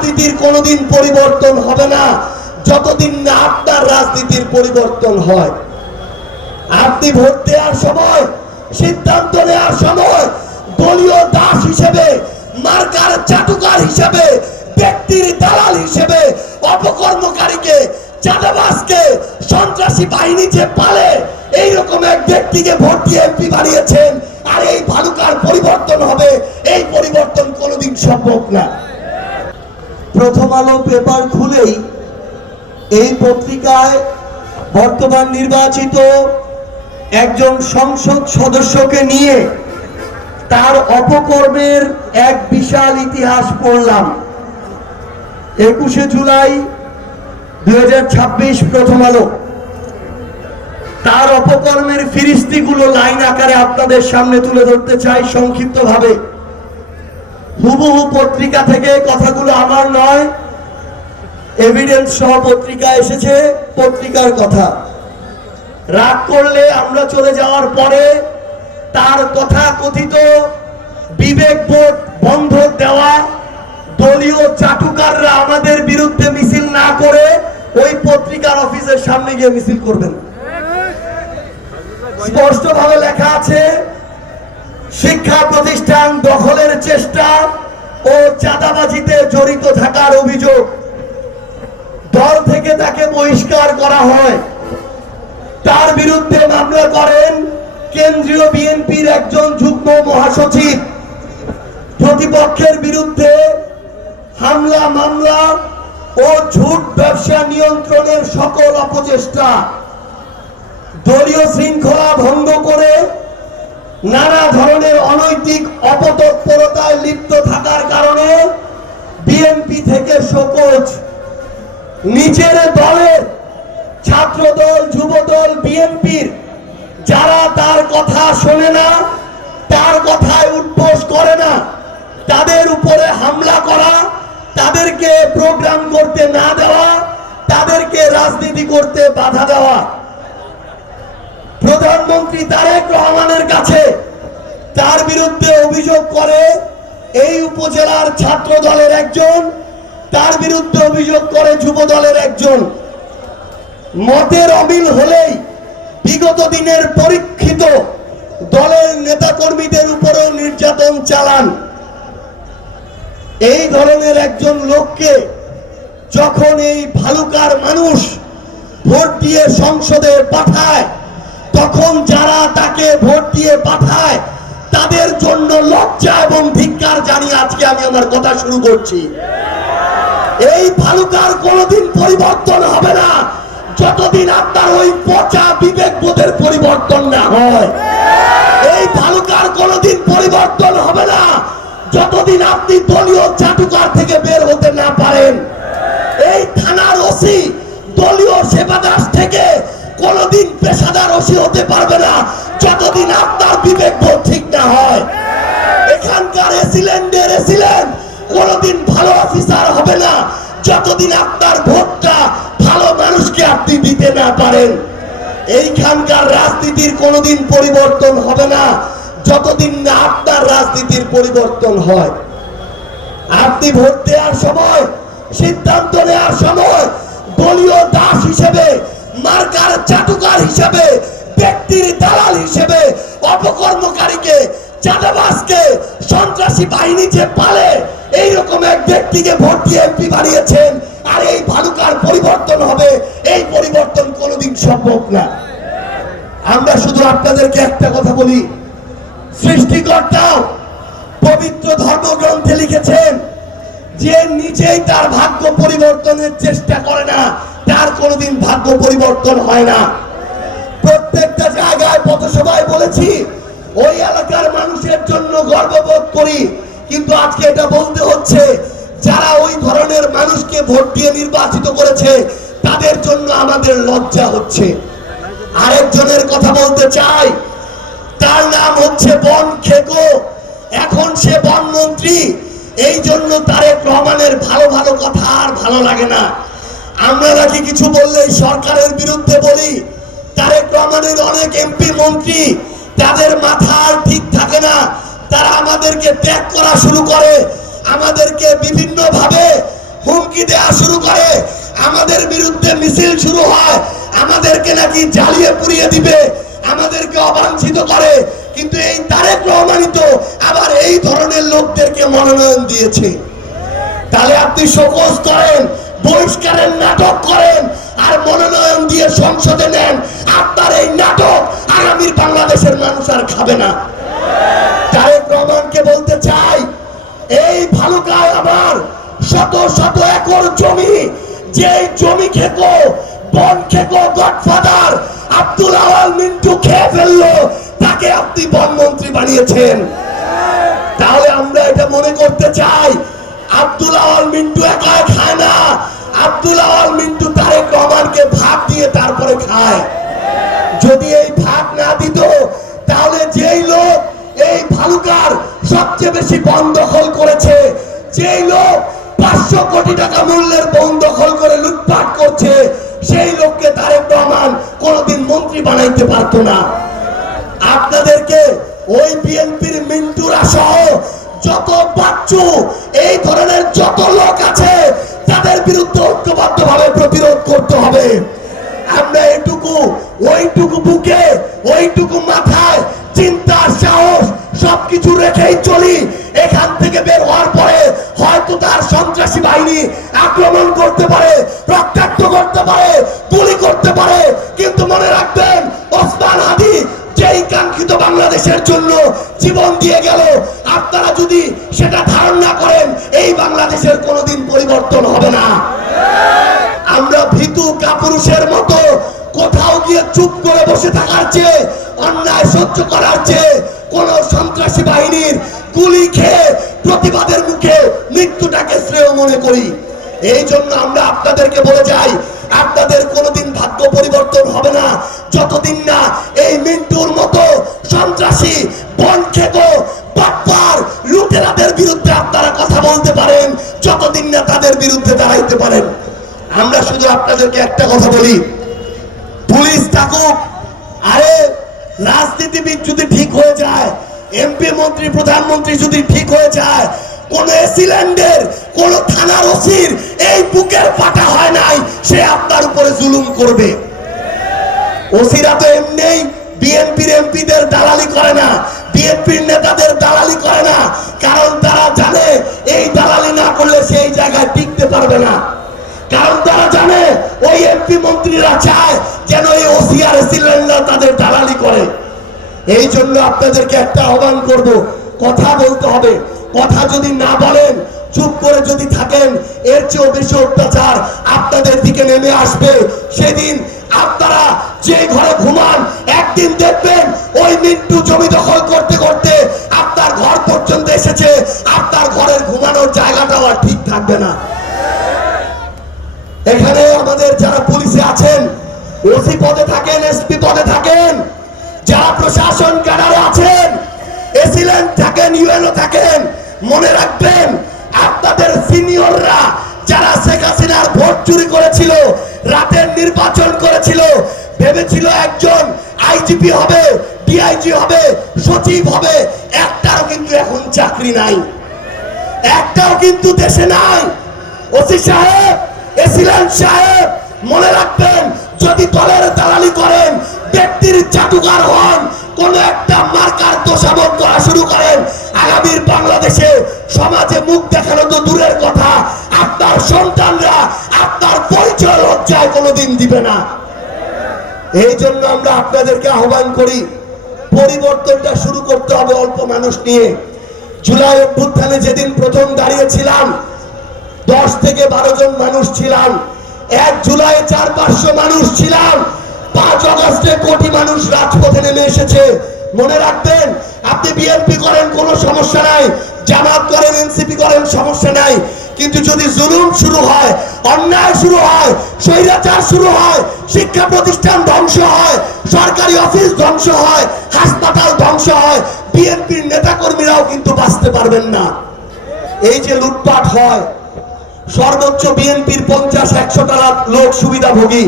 রাজনীতির কোনোদিন পরিবর্তন হবে না যতদিন না আপনার রাজনীতির পরিবর্তন হয়। আপনি ভোট দেওয়ার সময়, সিদ্ধান্ত নেওয়ার সময় দলীয় দাস হিসেবে, মার্কার চাটুকার হিসেবে, ব্যক্তির দালাল হিসেবে অপকর্মকারীকে, চাঁদাবাজকে, সন্ত্রাসী বাহিনী যে পালে এইরকম এক ব্যক্তিকে ভোট দিয়ে এমপি বানিয়েছেন। আর এই ভালুকার পরিবর্তন হবে, এই পরিবর্তন কোনোদিন সম্ভব না। প্রথম আলো পেপার খুলেই এই পত্রিকায় বর্তমান নির্বাচিত একজন সংসদ সদস্যকে নিয়ে তার অপকর্মের এক বিশাল ইতিহাস পড়লাম। 21শে জুলাই 2026 প্রথম আলো। তার অপকর্মের ফিরিস্তিগুলো লাইন আকারে আপনাদের সামনে তুলে ধরতে চাই সংক্ষিপ্তভাবে। হুবহু পত্রিকা থেকে, কথাগুলো আমার নয়, এভিডেন্স সহ পত্রিকা এসেছে, পত্রিকার কথা। রাগ করলে আমরা চলে যাওয়ার পরে তার কথা কথিত বিবেকবোধ বন্ধক দেওয়া দলীয় চাটুকাররা আমাদের বিরুদ্ধে মিছিল না করে ওই পত্রিকার অফিসের সামনে গিয়ে মিছিল করবেন। স্পষ্টভাবে লেখা আছে, শিক্ষা প্রতিষ্ঠান দখলের চেষ্টা ও চাঁদাবাজিতে জড়িত থাকার অভিযোগ। দল থেকে তাকে বহিষ্কার করা হয়। তার বিরুদ্ধে মামলা করেন কেন্দ্রীয় বিএনপির একজন যুগ্ম মহাসচিব। প্রতিপক্ষের বিরুদ্ধে হামলা, মামলা ও ঝুট ব্যবসা নিয়ন্ত্রণের সকল অপচেষ্টা, দলীয় শৃঙ্খলা ভঙ্গ করে নানা ধরনের অনৈতিক অপতৎপরতায় লিপ্ত থাকার কারণে বিএনপি থেকে শোকজ। নিজের দলের ছাত্রদল, যুবদল, বিএনপির যারা তার কথা শোনে না, তার কথায় উঠবোস করে না, তাদের উপরে হামলা করা, তাদেরকে প্রোগ্রাম করতে না দেওয়া, তাদেরকে রাজনীতি করতে বাধা দেওয়া। প্রধানমন্ত্রী তারেক রহমানের কাছে তার বিরুদ্ধে অভিযোগ করে এই উপজেলার ছাত্র দলের একজন, তার বিরুদ্ধে অভিযোগ করে যুব দলের একজন। মতের অমিল হলেই বিগত দিনের পরীক্ষিত দলের নেতাকর্মীদের উপরেও নির্যাতন চালান। এই ধরনের একজন লোককে যখন এই ভালুকার মানুষ ভোট দিয়ে সংসদে পাঠায়, তখন যারা তাকে ভোট দিয়ে পাঠায় তাদের জন্য লজ্জা এবং ধিক্কার জানিয়ে আজকে আমি আমার কথা শুরু করছি। এই ভালুকার কোনোদিন পরিবর্তন হবে না যতদিন আপনার ওই পচা বিবেকবোধের পরিবর্তন না হয়। এই ভালুকার কোনোদিন পরিবর্তন হবে না যতদিন আপনি দলীয় চাটুকার থেকে বের হতে না পারেন। এই থানার ওসি দলীয় সেবাদাস থেকে কোনোদিন পেশাদার ওসি হতে পারবে না যতদিন আপনার বিবেকবোধ ঠিক না হয়। এখানকার এসিল্যান্ডের এসিল্যান্ড কোনোদিন ভালো অফিসার হবে না যতদিন আপনার ভোটটা ভালো মানুষকে আপনি দিতে না পারেন। এইখানকার রাজনীতির কোনোদিন পরিবর্তন হবে না যতদিন না আপনার রাজনীতির পরিবর্তন হয়। আপনি ভোট দেওয়ার সময়, সিদ্ধান্ত নেওয়ার সময় দলীয় দাস হিসেবে, মার্কার চাটুকার হিসেবে, ব্যক্তির দালাল হিসেবে অপকর্মকারীকে, চাঁদাবাজকে, সন্ত্রাসী বাহিনী যে পালে এইরকম এক ব্যক্তিকে ভোট দিয়ে এমপি বানিয়েছেন। আর এই ভালুকার পরিবর্তন হবে, এই পরিবর্তন কোনোদিন সম্ভব না। আমরা শুধু আপনাদেরকে একটা কথা বলি, সৃষ্টিকর্তা পবিত্র ধর্মগ্রন্থে লিখেছেন যে নিজেই তার ভাগ্য পরিবর্তনের চেষ্টা করে না, তার কোনোদিন ভাগ্য পরিবর্তন হয় না। প্রত্যেকটা জায়গায় পথসভায় বলেছি, ওই এলাকার মানুষের জন্য গর্ববোধ করি, কিন্তু আজকে এটা বলতে হচ্ছে যারা ওই ধরনের মানুষকে ভোট দিয়ে নির্বাচিত করেছে তাদের জন্য আমাদের লজ্জা হচ্ছে। আরেকজনের কথা বলতে চাই, তার নাম হচ্ছে বন খেকো, এখন সে বনমন্ত্রী। এই জন্য তারেক রহমানের ভালো ভালো কথা আর ভালো লাগে না। আমরা নাকি কিছু বললেই সরকারের বিরুদ্ধে বলি। তারেক রহমানের অনেক এমপি মন্ত্রী, তাদের মাথা আর ঠিক থাকে না, তারা আমাদেরকে ত্যাগ করা শুরু করে, আমাদেরকে বিভিন্ন ভাবে হুমকি দেওয়া শুরু করে, আমাদের বিরুদ্ধে মিছিল শুরু হয়, আমাদেরকে নাকি জ্বালিয়ে পুড়িয়ে দিবে, আমাদেরকে অবাঞ্ছিত করে। কিন্তু এই তারেক রহমানই তো আবার এই ধরনের লোকদেরকে মনোনয়ন দিয়েছে। তাহলে আপনি শোকজ করেন, বহিষ্কারের নাটক করেন, আর মনোনয়ন দিয়ে সংসদে নেন, আপনার এই নাটক আগামীর বাংলাদেশের মানুষ আর খাবে না। তারেক রহমানকে বলতে চাই, এই ভালুকায় আমার শত শত একর জমি, যে জমি খেকো, বন খেকো গডফাদার আব্দুল আওয়াল মিন্টু খেয়ে ফেললো, তাকে আপনি বনমন্ত্রী বানিয়েছেন। তাহলে আমরা এটা মনে করতে চাই, আব্দুল আওয়াল মিন্টু একা খায় না, আব্দুল আওয়াল মিন্টু তারেক রহমানকে ভাগ দিয়ে তারপরে খায়। যদি এই ভাগ না দিত, তাহলে যেই লোক এই ভালুকার সবচেয়ে বেশি বন দখল করেছে, যেই লোক 500 কোটি টাকা মূল্যের বন দখল করে লুটপাট করছে, সেই লোককে তারেক রহমান কোনোদিন মন্ত্রী বানাইতে পারতো না। আপনাদেরকে ওই বিএনপির মিন্টুরা সহ যত বাচ্চু এই ধরনের যত লোক আছে, তাদের বিরুদ্ধে ঐক্যবদ্ধভাবে প্রতিরোধ করতে হবে। আমরা এটুকু ওইটুকু বুকে ওইটুকু মাথায় চিন্তার সাহস সবকিছু রেখেই চলি। এখান থেকে বের হওয়ার পরে হয়তো তার সন্ত্রাসী বাহিনী আক্রমণ করতে পারে, রক্তাক্ত করতে পারে, গুলি করতে পারে, কিন্তু মনে রাখবেন ওসমান হাদি যেই কাঙ্ক্ষিত বাংলাদেশের জন্য জীবন দিয়ে গেল, আপনারা যদি সেটা ধারণা করেন, এই বাংলাদেশের কোনোদিন পরিবর্তন হবে না। আমরা ভীতু কাপুরুষের মতো কোথাও গিয়ে চুপ করে বসে থাকার চেয়ে, অন্যায় সহ্য করার চেয়ে, কোন সন্ত্রাসী বাহিনীর গুলি খেয়ে প্রতিবাদের মুখে মৃত্যুটাকে শ্রেয় মনে করি। এই জন্য আমরা আপনাদেরকে বলে যাই, আপনাদের কোনোদিন ভাগ্য পরিবর্তন হবে না যতদিন না এই মিন্টুর মতো সন্ত্রাসী বনখেকো বাটপার লুটেরাদের বিরুদ্ধে আপনারা কথা বলতে পারেন, যতদিন না তাদের বিরুদ্ধে দাঁড়াইতে পারেন। আমরা শুধু আপনাদেরকে একটা কথা বলি, পুলিশ থাকুক, আরে রাজনীতিবিদ যদি ঠিক হয়ে যায়, এমপি মন্ত্রী প্রধানমন্ত্রী যদি ঠিক হয়ে যায়, কোন এসিল্যান্ডের কোন থানার ওসির এই বুকের পাটা হয় নাই, সে আপনার উপরে জুলুম করবে। ওসিরা তো এমনি বিএনপির এমপিদের দালালি করে না, বিএনপির নেতাদের দালালি করে না, কারণ তারা জানে এই দালালি না করলে সেই জায়গায় টিকতে পারবে না। কারণ তারা জানে ওই এমপি মন্ত্রীরা চায় যেন এই ওসি আর এসিল্যান্ডরা তাদের দালালি করে। এই জন্য আপনাদেরকে একটা আহ্বান করব, কথা বলতে হবে। কথা যদি না বলেন, চুপ করে যদি থাকেন, এর চেয়েও বেশি অত্যাচার আপনাদের দিকে নেমে আসবে। সেদিন আপনারা যে ঘরে ঘুমান, একদিন দেখবেন ওই মিন্টু জমি দখল করতে করতে আপনার ঘর পর্যন্ত এসেছে, আপনার ঘরের ঘুমানোর জায়গাটাও আর ঠিক থাকবে না। এখানে আমাদের যারা পুলিশে আছেন, ওসি পদে থাকেন, এসপি পদে থাকেন, যারা প্রশাসন ক্যাডারে আছেন, এসিল্যান্ড থাকেন, ইউএনও থাকেন, মনে রাখবেন আপনাদের সিনিয়ররা যারা শেখ হাসিনার ভোট চুরি করেছিল, রাতের নির্বাচন করেছিল, ভেবেছিল একজন আইজিপি হবে, ডিআইজি হবে, সচিব হবে, একটাও কিন্তু এখন চাকরি নাই, একটাও কিন্তু দেশে নাই। ওসি সাহেব, এসিল্যান্ড সাহেব, মনে রাখবেন, যদি দলের দালালি করেন, ব্যক্তির চাটুকার হন, কোন একটা মার্কার তোষামত করা শুরু করেন, আগামীর বাংলাদেশে সমাজে মুখ দেখানো তো দূরের কথা, আপনার সন্তানরা আপনার পরিচয় লজ্জায় কোনোদিন দিবে না। এই জন্য আমরা আপনাদেরকে আহ্বান করি, পরিবর্তনটা শুরু করতে হবে অল্প মানুষ নিয়ে। জুলাই অভ্যুত্থানে যেদিন প্রথম দাঁড়িয়েছিলাম, 10 থেকে 12 জন মানুষ ছিলাম, 1 জুলাই 400-500 মানুষ ছিলাম, 5 আগস্টে কোটি মানুষ রাজপথে নেমে এসেছে। মনে রাখবেন, আপনি বিএনপি করেন কোনো সমস্যা নাই, জামাত করেন, এনসিপি করেন, সমস্যা নাই, কিন্তু যদি জুলুম শুরু হয়, অন্যায় শুরু হয়, স্বৈরাচার শুরু হয়, শিক্ষা প্রতিষ্ঠান ধ্বংস হয়, সরকারি অফিস ধ্বংস হয়, হাসপাতাল ধ্বংস হয়, বিএনপির নেতাকর্মীরাও কিন্তু বাঁচতে পারবেন না। এই যে লুটপাট হয়, সর্বোচ্চ বিএনপির 50-100টা লোক সুবিধাভোগী,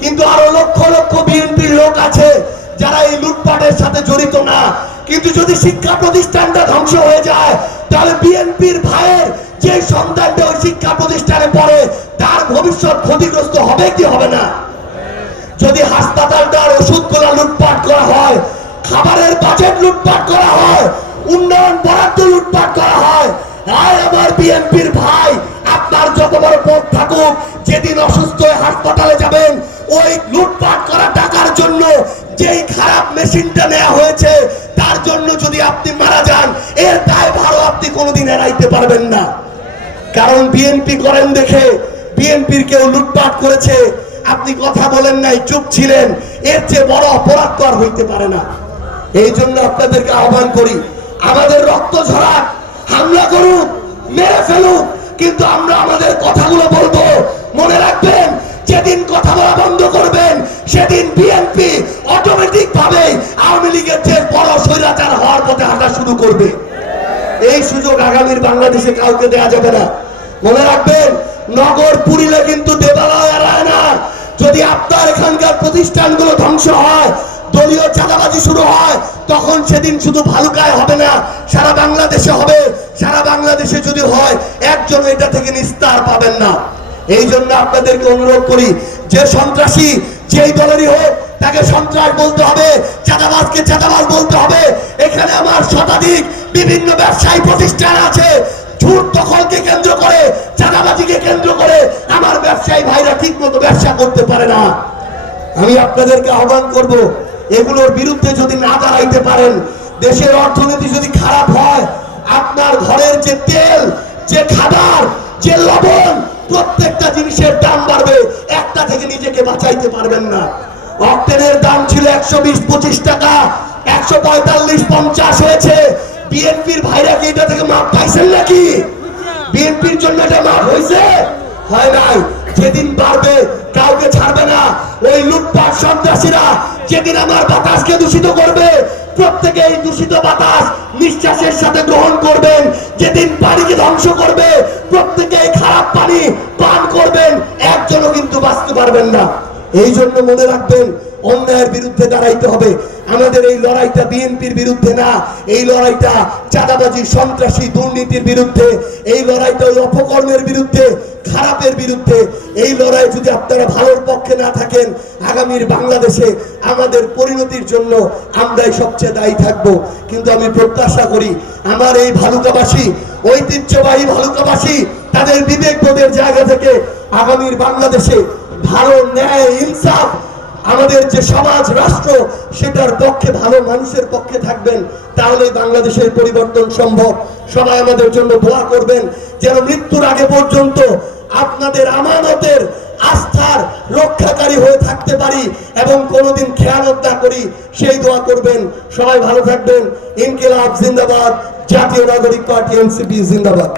কিন্তু আরো লক্ষ লক্ষ বিএনপির লোক আছে যারা এই লুটপাটের সাথে জড়িত না। কিন্তু যদি শিক্ষা প্রতিষ্ঠানটা ধ্বংস হয়ে যায়, তাহলে বিএনপির ভাইয়ের যে সন্তানটা ওই শিক্ষা প্রতিষ্ঠানে পড়ে তার ভবিষ্যৎ ক্ষতিগ্রস্ত হবে কি হবে না? যদি হাসপাতালটার ওষুধগুলো লুটপাট করা হয়, খাবারের বাজেট লুটপাট করা হয়, উন্নয়ন বরাদ্দ লুটপাট করা হয়, আয় আমার বিএনপির ভাই, আপনার যত বড় পদ থাকুক, যেদিন অসুস্থ হয়ে হাসপাতালে যাবেন ওই লুটপাট করা টাকার জন্য যেই খারাপ মেশিনটা নেওয়া হয়েছে তার জন্য যদি আপনি মারা যান, এর দায় ভারও আপনি কোনোদিন এড়াইতে পারবেন না। কারণ বিএনপি করেন দেখে বিএনপির কেউ লুটপাট করেছে, আপনি কথা বলেন নাই, চুপ ছিলেন, এর চেয়ে বড় অপরাধ তো আর হইতে পারে না। এই জন্য আপনাদেরকে আহ্বান করি, আমাদের রক্ত ঝরাক, হামলা করুক, মেরে ফেলুক, কিন্তু আমরা আমাদের কথাগুলো বলবো। মনে রাখবেন, যেদিন কথা বলা বন্ধ করবেন সেদিন বিএনপি অটোমেটিক ভাবে আওয়ামী লীগের চেয়ে বড় স্বৈরাচার হওয়ার পথে হাঁটা শুরু করবে। এই সুযোগ আগামীর বাংলাদেশে কাউকে দেয়া যাবে না। মনে রাখবেন, নগর পুরিলে কিন্তু দেবালয় এড়ায় না। যদি আপনার এখানকার প্রতিষ্ঠানগুলো ধ্বংস হয়, দলীয় চাঁদাবাজি শুরু হয়, তখন সেদিন শুধু ভালুকায় হবে না, সারা বাংলাদেশে হবে। সারা বাংলাদেশে যদি হয়, একজন এটা থেকে নিস্তার পাবেন না। এই জন্য আপনাদেরকে অনুরোধ করি, যে সন্ত্রাসী যেই দলেরই হোক তাকে সন্ত্রাস বলতে হবে, চাঁদাবাজকে চাঁদাবাজ বলতে হবে। এখানে আমার শতাধিক বিভিন্ন ব্যবসায়ী প্রতিষ্ঠান আছে, ঝুট দখলকে কেন্দ্র করে, চাঁদাবাজিকে কেন্দ্র করে আমার ব্যবসায়ী ভাইরা ঠিক মতো ব্যবসা করতে পারে না। আমি আপনাদেরকে আহ্বান করব, এগুলোর বিরুদ্ধে যদি না দাঁড়াইতে পারেন, দেশের অর্থনীতি যদি খারাপ হয়, আপনার ঘরের যে তেল, যে খাবার, যে লবণ, প্রত্যেকটা জিনিসের দাম বাড়বে, একটা থেকে নিজেকে বাঁচাইতে পারবেন না। অক্টেনের দাম ছিল 120-25 টাকা, 145-50 হয়েছে। বিএনপির ভাইরা কি এটা থেকে মাপ পাইছেন নাকি? বিএনপির জন্য এটা মাপ হয়েছে? হয় নাই। যেদিন বাড়বে কাউকে ছাড়বে না। ওই লুটপাট সন্ত্রাসীরা যেদিন আমার বাতাসকে দূষিত করবে, প্রত্যেকে এই দূষিত বাতাস নিঃশ্বাসের সাথে গ্রহণ করবেন। যেদিন পানিকে ধ্বংস করবে, প্রত্যেকে এই খারাপ পানি পান করবেন, একজনও কিন্তু বাঁচতে পারবেন না। এই জন্য মনে রাখবেন, অন্যায়ের বিরুদ্ধে দাঁড়াইতে হবে। আমাদের এই লড়াইটা বিএনপির বিরুদ্ধে না, এই লড়াইটা চাঁদাবাজি, সন্ত্রাসী, দুর্নীতির বিরুদ্ধে, এই লড়াইটা ওই অপকর্মের বিরুদ্ধে, খারাপের বিরুদ্ধে। এই লড়াই যদি আপনারা ভালোর পক্ষে না থাকেন, আগামীর বাংলাদেশে আমাদের পরিণতির জন্য আমরাই সবচেয়ে দায়ী থাকবো। কিন্তু আমি প্রত্যাশা করি আমার এই ভালুকাবাসী, ঐতিহ্যবাহী ভালুকাবাসী, তাদের বিবেকবোধের জায়গা থেকে আগামীর বাংলাদেশে ভালো, ন্যায়, ইনসাফ, আমাদের যে সমাজ রাষ্ট্র, সেটার পক্ষে, ভালো মানুষের পক্ষে থাকবেন। তাহলে বাংলাদেশের পরিবর্তন সম্ভব। সবাই আমাদের জন্য দোয়া করবেন, যেন মৃত্যুর আগে পর্যন্ত আপনাদের আমানতের, আস্থার রক্ষাকারী হয়ে থাকতে পারি এবং কোনোদিন খেয়ানত না করি, সেই দোয়া করবেন। সবাই ভালো থাকবেন। ইনকিলাব জিন্দাবাদ, জাতীয় নাগরিক পার্টি এনসিপি জিন্দাবাদ।